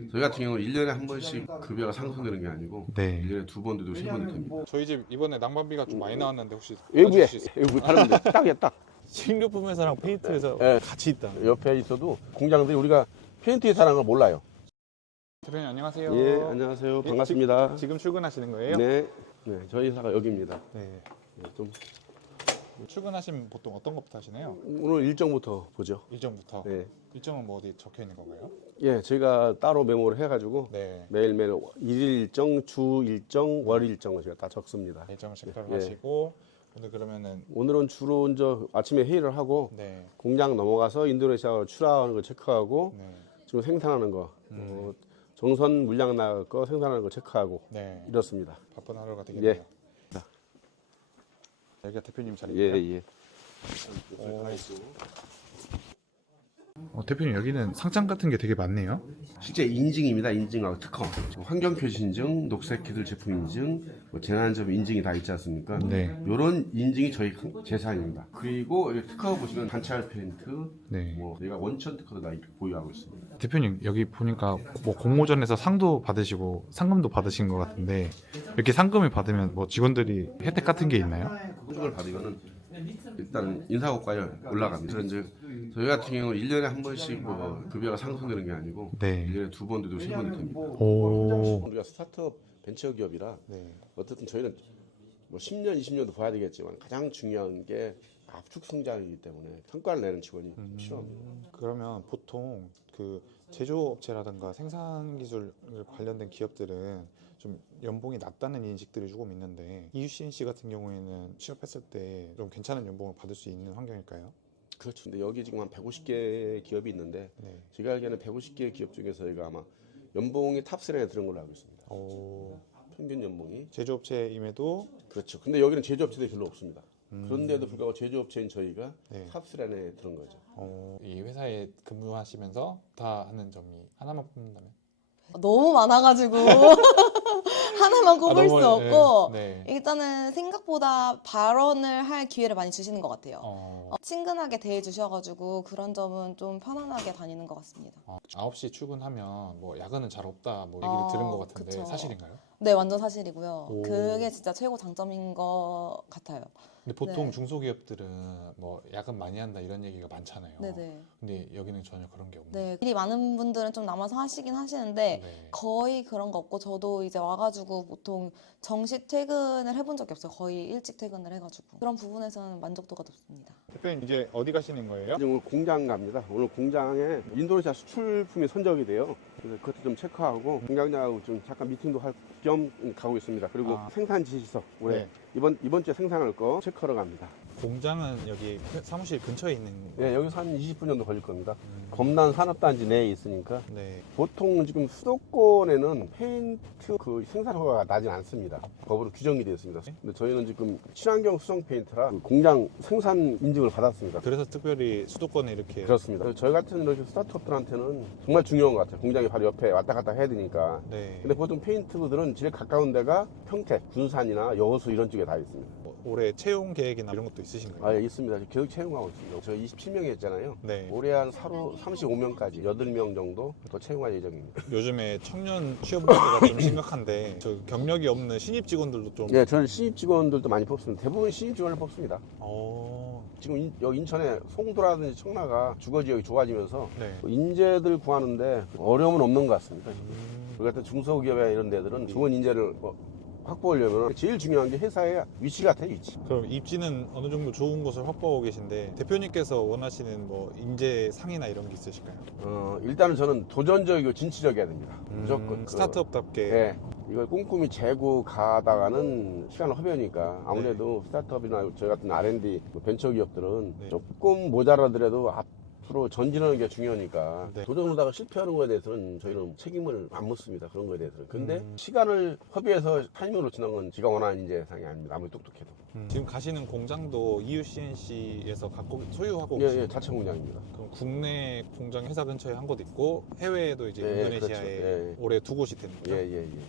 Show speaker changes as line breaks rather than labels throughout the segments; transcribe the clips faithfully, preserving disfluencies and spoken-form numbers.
저희 같은 경우는 일 년에 한 번씩 급여가 상승되는 게 아니고
네.
일 년에 두 번 돼도 세 번이 됩니다.
저희 집 이번에 난방비가 좀 많이 나왔는데 혹시
외부에
도와주실 수 있어요?
외부 다른 데 딱이야 딱.
식료품 회사랑 페인트 회사
예.
같이 있다.
옆에 있어도 공장들이 우리가 페인트 회사라는 걸 몰라요.
대표님 안녕하세요.
예, 안녕하세요.
예,
반갑습니다.
지, 지금 출근하시는 거예요?
네, 네, 저희 회사가 여기입니다.
네.
네, 좀
출근하시면 보통 어떤 것부터 하시나요?
오늘 일정부터 보죠.
일정부터.
네,
일정은 뭐 어디 적혀 있는 건가요?
예, 저희가 따로 메모를 해가지고
네.
매일매일 일일 일정, 주 일정, 월 일정을 제가 다 적습니다.
일정을 체크를
예.
하시고 오늘 그러면은
오늘은 주로 이제 아침에 회의를 하고
네.
공장 넘어가서 인도네시아로 출하하는 거 체크하고
네.
지금 생산하는 거
음.
어, 정선 물량 나갈 거 생산하는 거 체크하고
네.
이렇습니다.
바쁜 하루가 되겠네요.
예.
여기가 대표님
예,
자리인가요?
예.
오. 어, 대표님 여기는 상장 같은 게 되게 많네요.
실제 인증입니다. 인증하고 특허, 환경표시 인증, 녹색기술 제품 인증, 뭐 재난점 인증이 다 있지 않습니까?
네.
이런 인증이 저희 재산입니다. 그리고 여기 특허 보시면 관찰 페인트,
네.
뭐 저희가 원천 특허도 다 보유하고 있습니다.
대표님 여기 보니까 뭐 공모전에서 상도 받으시고 상금도 받으신 것 같은데 이렇게 상금을 받으면 뭐 직원들이 혜택 같은 게 있나요?
호중을 받으면은 일단 인사고과에 올라갑니다. 그래서 이제 저희 같은 경우는 일 년에 한 번씩 뭐 급여가 상승되는 게 아니고
네.
일 년에 두 번 돼도 세 번이 됩니다.
오.
우리가 스타트업 벤처 기업이라
네.
어쨌든 저희는 뭐 십 년, 이십 년도 봐야 되겠지만 가장 중요한 게 압축 성장이기 때문에 성과를 내는 직원이 필요합니다.
그러면 보통 그 제조업체라든가 생산 기술 관련된 기업들은 좀 연봉이 낮다는 인식들이 조금 있는데 이유씨엔씨 같은 경우에는 취업했을 때 좀 괜찮은 연봉을 받을 수 있는 환경일까요?
그렇죠. 근데 여기 지금 한 백오십 개 기업이 있는데
네.
제가 알기에는 백오십 개 기업 중에서 저희가 아마 연봉이 탑삼에 들은 걸로 알고 있습니다.
오.
평균 연봉이.
제조업체임에도
그렇죠. 근데 여기는 제조업체들이 별로 없습니다.
음.
그런데도 불구하고 제조업체인 저희가
네.
탑삼에 들은 거죠.
어, 이 회사에 근무하시면서 다 하는 점이 하나만 뽑는다면?
너무 많아가지고 하나만 꼽을
아,
수
너무,
없고
네, 네.
일단은 생각보다 발언을 할 기회를 많이 주시는 것 같아요.
어,
어, 친근하게 대해주셔가지고 그런 점은 좀 편안하게 다니는 것 같습니다.
어, 아홉 시 출근하면 뭐 야근은 잘 없다 뭐 얘기를
어,
들은 것 같은데
그쵸.
사실인가요?
네, 완전 사실이고요.
오.
그게 진짜 최고 장점인 것 같아요.
근데 보통
네.
중소기업들은 뭐 야근 많이 한다 이런 얘기가 많잖아요.
네네.
근데 여기는 전혀 그런 게 없네요.
네, 일이 많은 분들은 좀 남아서 하시긴 하시는데
네.
거의 그런 거 없고 저도 이제 와가지고 보통 정시 퇴근을 해본 적이 없어요. 거의 일찍 퇴근을 해가지고 그런 부분에서는 만족도가 높습니다.
대표님 이제 어디 가시는 거예요?
이제 오늘 공장 갑니다. 오늘 공장에 인도네시아 수출품이 선적이 돼요. 그래서 그것도 좀 체크하고 공장장하고 좀 잠깐 미팅도 할 겸 가고 있습니다. 그리고
아.
생산 지시서 올해
네.
이번 이번 주에 생산할 거 체크하러 갑니다.
공장은 여기 사무실 근처에 있는
네,
거예요?
여기서 한 이십 분 정도 걸릴 겁니다.
음.
검단 산업단지 내에 있으니까
네.
보통 지금 수도권에는 페인트 그 생산 허가가 나진 않습니다. 법으로 규정이 되어 있습니다. 근데 저희는 지금 친환경 수성 페인트라 그 공장 생산 인증을 받았습니다.
그래서 특별히 수도권에 이렇게
그렇습니다. 그래서 저희 같은 이렇게 스타트업들한테는 정말 중요한 것 같아요. 공장이 바로 옆에 왔다 갔다 해야 되니까.
네.
근데 보통 페인트들은 제일 가까운 데가 평택, 군산이나 여수 이런 쪽에 다 있습니다.
뭐 올해 채용 계획이나 이런 것도 있으신가요?
아, 예, 있습니다. 계속 채용하고 있습니다. 저 이십칠 명이 했잖아요.
네.
올해 한 사로 삼십오 명까지 여덟 명 정도 더 채용할 예정입니다.
요즘에 청년 취업 문제가 좀 심각한데 저 경력이 없는 신입 직원들도 좀
예, 저는 신입 직원들도 많이 뽑습니다. 대부분 신입 직원을 뽑습니다.
어...
지금 인, 여기 인천에 송도라든지 청라가 주거 지역이 좋아지면서
네.
인재들 구하는데 어려움은 없는 것 같습니다.
음...
우리 같은 중소기업이나 이런 데들은 좋은 인재를 뭐 확보하려면 제일 중요한 게 회사의 위치 같아요, 위치.
그럼 입지는 어느 정도 좋은 곳을 확보하고 계신데 대표님께서 원하시는 뭐 인재 상이나 이런 게 있으실까요?
어, 일단은 저는 도전적이고 진취적이어야 됩니다. 무조건.
음,
그,
스타트업답게
예. 이걸 꼼꼼히 재고 가다가는 시간을 허비하니까 아무래도 스타트업이나 저희 같은 알앤디 뭐 벤처 기업들은
네.
조금 모자라더라도 앞으로 전진하는 게 중요하니까
네.
도전하다가 실패하는 거에 대해서는 저희는 책임을 안 묻습니다. 그런 거에 대해서는. 근데
음.
시간을 허비해서 타이밍을 놓치는 건 제가 원하는 인재상이 아닙니다. 아무리 똑똑해도.
음, 지금 가시는 공장도 이유씨엔씨에서 갖고 소유하고
예,
계신
예, 자체 공장입니다.
그럼 국내 공장 회사 근처에 한 곳 있고 해외에도 이제
예,
인도네시아에
그렇죠. 예.
올해 두 곳이 되는 거죠?
예, 예, 예. 예.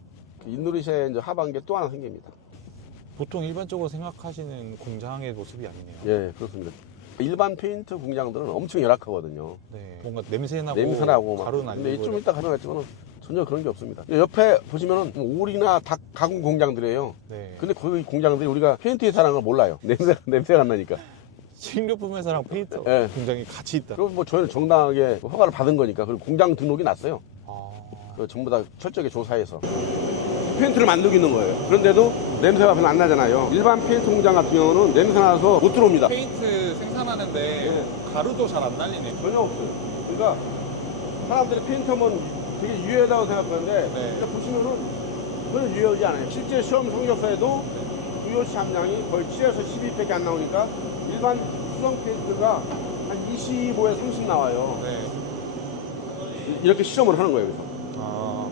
그 인도네시아에 이제 하반기에 또 하나 생깁니다.
보통 일반적으로 생각하시는 공장의 모습이 아니네요.
예, 그렇습니다. 일반 페인트 공장들은 엄청 열악하거든요.
네. 뭔가 냄새나고
냄새나고 막.
가루 나고.
근데 좀 이따 가능하지만 전혀 그런 게 없습니다. 옆에 보시면은 뭐 오리나 닭 가공 공장들이에요.
네.
근데 거기 공장들이 우리가 페인트 회사라는 걸 몰라요. 냄새 냄새가 안 나니까.
식료품 회사랑 페인트
네.
공장이 같이 있다.
그리고 뭐 저희는 정당하게 허가를 받은 거니까 그리고 공장 등록이 났어요.
아.
그거 전부 다 철저하게 조사해서 페인트를 만들고 있는 거예요. 그런데도 냄새가 별로 안 나잖아요. 일반 페인트 공장 같은 경우는 냄새 나서 못 들어옵니다.
페인트 생산하는데 가루도 잘 안 날리네.
전혀 없어요. 그러니까 사람들이 페인트하면 되게 유해하다고 생각하는데
네.
근데 보시면은 그건 유해하지 않아요. 실제 시험 성적서에도 유효시 함량이 거의 칠에서 십이밖에 안 나오니까 일반 수성 페인트가 한 이십오에서 삼십 나와요.
네.
이렇게 실험을 하는 거예요. 그래서.
아.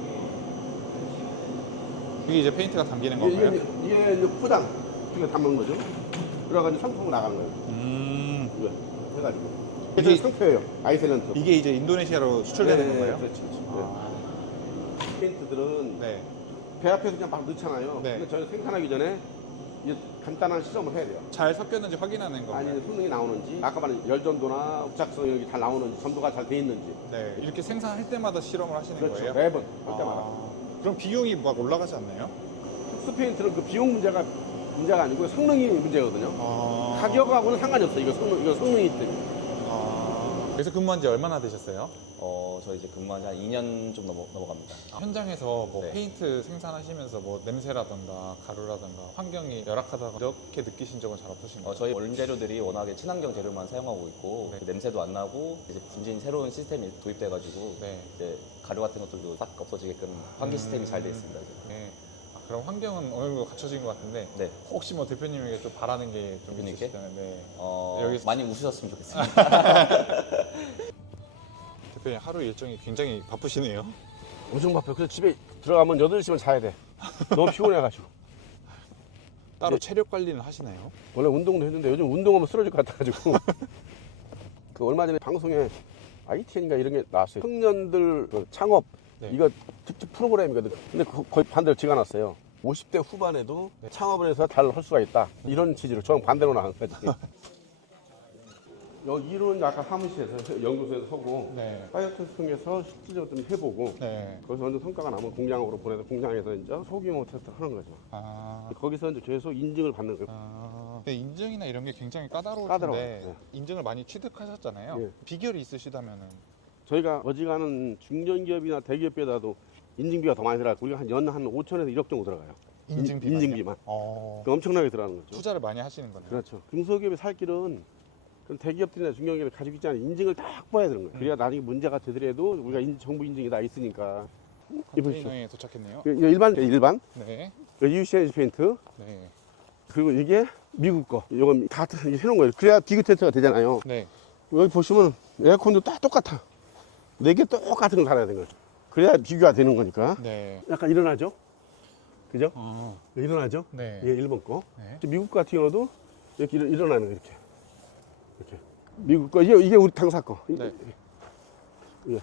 이게 이제 페인트가 담기는
이게,
건가요?
이게, 이게 이제 포장 이거 담는 거죠. 그래가지고 상품으로 나가는 거예요.
음.
이거 해가지고.
이게-
이게 상표예요. 아이셀런트.
이게 이제 인도네시아로 수출되는
네,
건가요?
그렇지, 그렇지.
아.
네. 페인트들은
네.
배 앞에서 그냥 막 넣잖아요.
네.
근데 저희는 생산하기 전에 이제 간단한 실험을 해야 돼요.
잘 섞였는지 확인하는 건가요?
아니 성능이 나오는지, 아까 말한 열전도나 흡착성 이런 게 잘 나오는지, 점도가 잘 돼 있는지.
네. 이렇게 생산할 때마다 실험을 하시는
그렇죠.
거예요?
매번 할 때마다.
아. 그럼 비용이 막 올라가지 않나요?
특수 페인트는 그 비용 문제가 문제가 아니고 성능이 문제거든요.
아.
가격하고는 상관이 없어요. 이거 성능, 이거 성능이 때문에.
아. 여기서 근무한 지 얼마나 되셨어요?
어, 저 이제 근무한 지 한 이 년 좀 넘어, 넘어갑니다.
현장에서 뭐
네.
페인트 생산하시면서 뭐 냄새라든가 가루라든가 환경이 열악하다고 이렇게 느끼신 적은 잘 없으신가요?
어, 저희 원재료들이 워낙에 친환경 재료만 사용하고 있고
네.
그 냄새도 안 나고 이제 분진 새로운 시스템이 도입돼가지고
네.
이제 가루 같은 것들도 싹 없어지게끔 환기 시스템이 잘 돼 있습니다. 이제.
네. 아, 그럼 환경은 어느 정도 갖춰진 것 같은데
네.
혹시 뭐 대표님에게 좀 바라는 게 좀
대표님께?
있으시다면 네.
어,
여기서-
많이 웃으셨으면 좋겠습니다.
대표님 하루 일정이 굉장히 바쁘시네요.
엄청 바빠요. 그래서 집에 들어가면 여덟 시면 자야 돼. 너무 피곤해가지고.
따로
네.
체력 관리는 하시나요?
원래 운동도 했는데 요즘 운동하면 쓰러질 것 같아가지고. 그 얼마 전에 방송에 아이티엔인가 이런 게 나왔어요. 청년들 그 창업
네.
이거 특집 프로그램이거든. 근데 그- 거의 반대로 찍어놨어요. 오십 대 후반에도
네.
창업을 해서 잘 할 수가 있다. 이런 취지로 저랑 반대로 나간 거지. 여기 이론은 아까 사무실에서 연구소에서 서고
네.
파이어 테스트 통해서 실질적으로 좀 해보고
네.
거기서 먼저 성과가 나면 공장으로 보내서 공장에서 이제 소규모 테스트 하는 거죠.
아.
거기서 이제 계속 인증을 받는 거예요.
아. 근데 인증이나 이런 게 굉장히 까다로울
까다로워요.
텐데
네.
인증을 많이 취득하셨잖아요.
네.
비결이 있으시다면은
저희가 어지간한 중견기업이나 대기업보다도 인증비가 더 많이 들어가요. 우리가 한 연 한 오천에서 일억 정도 들어가요.
인증비만요?
인증비만.
어.
그 엄청나게 들어가는 거죠.
투자를 많이 하시는 거네요.
그렇죠. 중소기업이 살 길은 그런 대기업들이나 중견기업이 가지고 있지 않은 인증을 딱 봐야 되는 거예요. 그래야 나중에 문제가 되더라도 우리가 인- 정부 인증이 다 있으니까. 이보십시오.
컨테이너에 도착했네요.
이거 일반, 일반.
네.
이유씨엔지 페인트.
네.
그리고 이게 미국 거. 이건 다 해놓은 거예요. 그래야 비교 테스트가 되잖아요.
네.
여기 보시면 에어컨도 딱 똑같아. 네 개 똑같은 걸 달아야 되는 거죠. 그래야 비교가 되는 거니까.
네.
약간 일어나죠? 그죠?
어.
일어나죠?
네.
이게 일본 거.
네.
미국 같은 경우도 이렇게 일어- 일어나는 거 이렇게. 이렇게. 미국 거. 이게, 이게 우리 당사 거. 이-
네.
이게,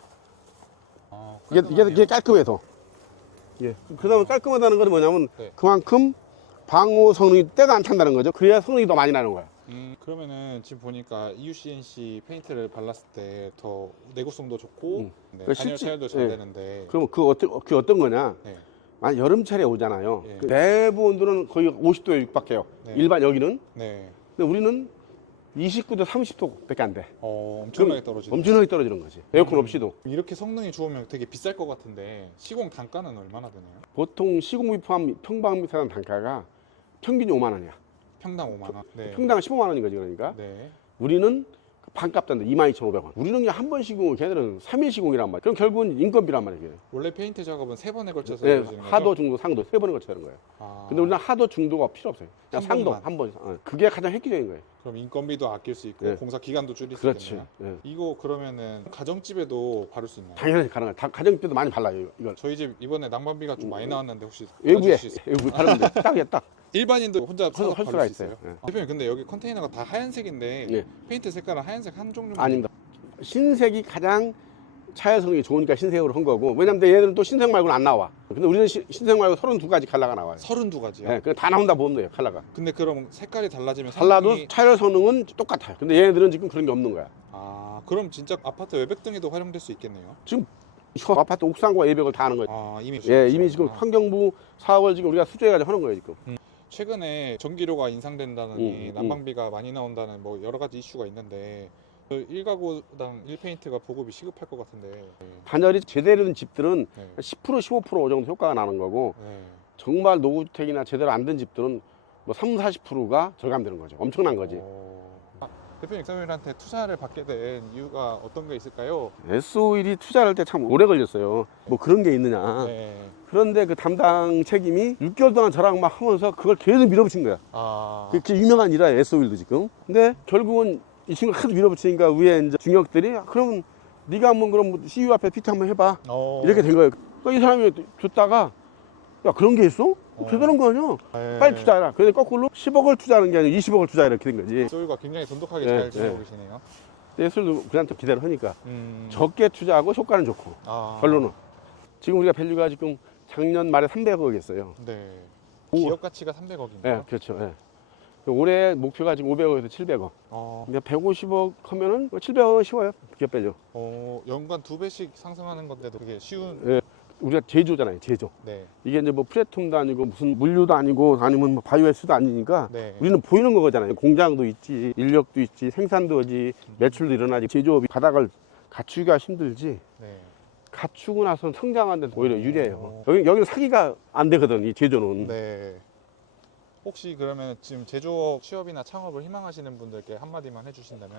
아,
이게, 이게,
깔끔하네요.
이게 깔끔해서. 예. 그 다음에 깔끔하다는 건 뭐냐면
네.
그만큼 방호 성능이 때가 안 찬다는 거죠. 그래야 성능이 더 많이 나는 거야.
음, 그러면은 지금 보니까 이유씨엔씨 페인트를 발랐을 때 더 내구성도 좋고
음.
네,
그
단열
실제-
차열도 잘
네.
되는데
그러면 그 어떤, 그 어떤 거냐.
네.
만약 여름철에 오잖아요.
예.
그 내부 온도는 거의 오십 도에 육박해요.
네.
일반 여기는.
네.
근데 우리는 이십구 도 삼십 도밖에 안 돼.
어, 엄청나게
그럼
떨어지네요.
엄청나게 떨어지는 거지. 에어컨 없이도.
이렇게 성능이 좋으면 되게 비쌀 것 같은데 시공 단가는 얼마나 되나요?
보통 시공비 포함 평방미터 단가가 평균이 오만 원이야.
평당 오만 원. 네.
평당 십오만 원인 거지 그러니까.
네.
우리는 그 반값 단데 이만 이천오백 원. 우리는 그냥 한 번 시공을 걔네들은 삼 일 시공이란 말이야. 그럼 결국은 인건비란 말이야.
원래 페인트 작업은 세 번에 걸쳐서
네,
이루어지는 거죠?
하도, 중도, 상도 세 번을 거쳐야 하는 거예요.
아,
근데 우리는 하도, 중도가 필요 없어요. 그냥
한
상도
번만.
한 번. 어, 그게 가장 획기적인 거예요.
그럼 인건비도 아낄 수 있고
네.
공사 기간도 줄일 수
그렇지.
있겠네요.
예.
이거 그러면은 가정집에도 바를 수 있나요?
당연히 가능해. 다 가정비도 많이 발라요. 이걸.
저희 집 이번에 난방비가 좀 많이 나왔는데 혹시
외부에
도와주실 수 있어요?
외부 바르는데 딱이야 딱.
일반인도 혼자
할-
사서
할
바를
수가
수 있어요?
있어요. 예.
대표님 근데 여기 컨테이너가 다 하얀색인데
예.
페인트 색깔은 하얀색 한 종류만
아닙니다. 흰색이 가장 차열 성능이 좋으니까 신생으로 한 거고, 왜냐면 얘네들은 또 신생 말고는 안 나와. 근데 우리는 시- 신생 말고 서른두 가지 컬러가 나와요.
서른두 가지요.
네, 그다 나온다 보면 돼요, 컬러가.
근데 그럼 색깔이 달라지면
달라도
성능이-
차열 성능은 똑같아요. 근데 얘네들은 지금 그런 게 없는 거야.
아 그럼 진짜 아파트 외벽 등에도 활용될 수 있겠네요.
저 아파트 옥상과 외벽을 다 하는 거예요.
아 이미
예, 이미 지금
아.
환경부 사업을 지금 우리가 수주해가지고 하는 거예요, 지금.
최근에 전기료가 인상된다느니
음, 음.
난방비가 많이 나온다는 뭐 여러 가지 이슈가 있는데 그 일 가구당 일 페인트가 보급이 시급할 것 같은데.
단열이 제대로 된 집들은
네.
십 퍼센트, 십오 퍼센트 정도 효과가 나는 거고,
네.
정말 노후주택이나 제대로 안 된 집들은 뭐 삼십, 사십 퍼센트가 절감되는 거죠. 엄청난 거지.
어... 아, 대표님 엑사일한테 투자를 받게 된 이유가 어떤 게 있을까요?
에스오일이 투자할 때 참 오래 걸렸어요. 뭐 그런 게 있느냐.
네.
그런데 그 담당 책임이 육 개월 동안 저랑 막 하면서 그걸 계속 밀어붙인 거야.
아.
그게 유명한 일이야, 에스오일도 지금. 근데 결국은 이 친구가 하도 밀어붙이니까 위에 이제 중역들이, 아, 그럼 네가 한번 그럼 씨이오 앞에 피트 한번 해봐.
어...
이렇게 된 거예요. 그러니까 이 사람이 듣다가, 야, 그런 게 있어?
어.
대단한 거 아니야?
네.
빨리 투자해라. 그런데 거꾸로 십억을 투자하는 게 아니라 이십억을 투자해라. 이렇게 된 거지.
소유가 굉장히 돈독하게
네,
잘 지내고
네.
계시네요.
예술도 그냥 또 기대를 하니까.
음...
적게 투자하고 효과는 좋고.
아...
결론은. 지금 우리가 밸류가 지금 작년 말에 삼백억이었어요.
네.
오.
기업 가치가 삼백억인가요?
예, 그렇죠. 예. 올해 목표가 지금 오백억에서 칠백억.
어...
그러니까 백오십억 하면은 칠백억은 쉬워요. 기업 밸류.
어... 연간 두 배씩 상승하는 건데도 그게 쉬운.
예. 우리가 제조잖아요. 제조.
네.
이게 이제 뭐 프레툼도 아니고 무슨 물류도 아니고 아니면 뭐 바이오에스도 아니니까
네.
우리는 보이는 거잖아요. 공장도 있지, 인력도 있지, 생산도 하지, 매출도 일어나지. 제조업이 바닥을 갖추기가 힘들지.
네.
갖추고 나서 성장하는 데 오히려 유리해요.
오.
여기 여기는 사기가 안 되거든. 이 제조는.
네. 혹시 그러면 지금 제조업 취업이나 창업을 희망하시는 분들께 한마디만 해주신다면.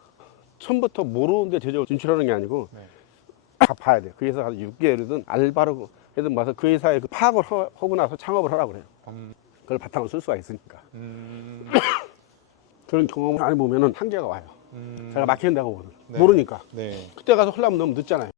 처음부터 모르는데 제조 진출하는 게 아니고
네.
다 봐야 돼요. 그 회사 육 개월이든 알바로 하든 와서 그 회사에 그 파악을 하- 하고 나서 창업을 하라고 그래요.
음...
그걸 바탕으로 쓸 수가 있으니까.
음...
그런 경험을 안 해보면 한계가 와요.
음...
제가 막히는 데가 오거든.
네.
모르니까.
네.
그때 가서 헐라면 너무 늦잖아요.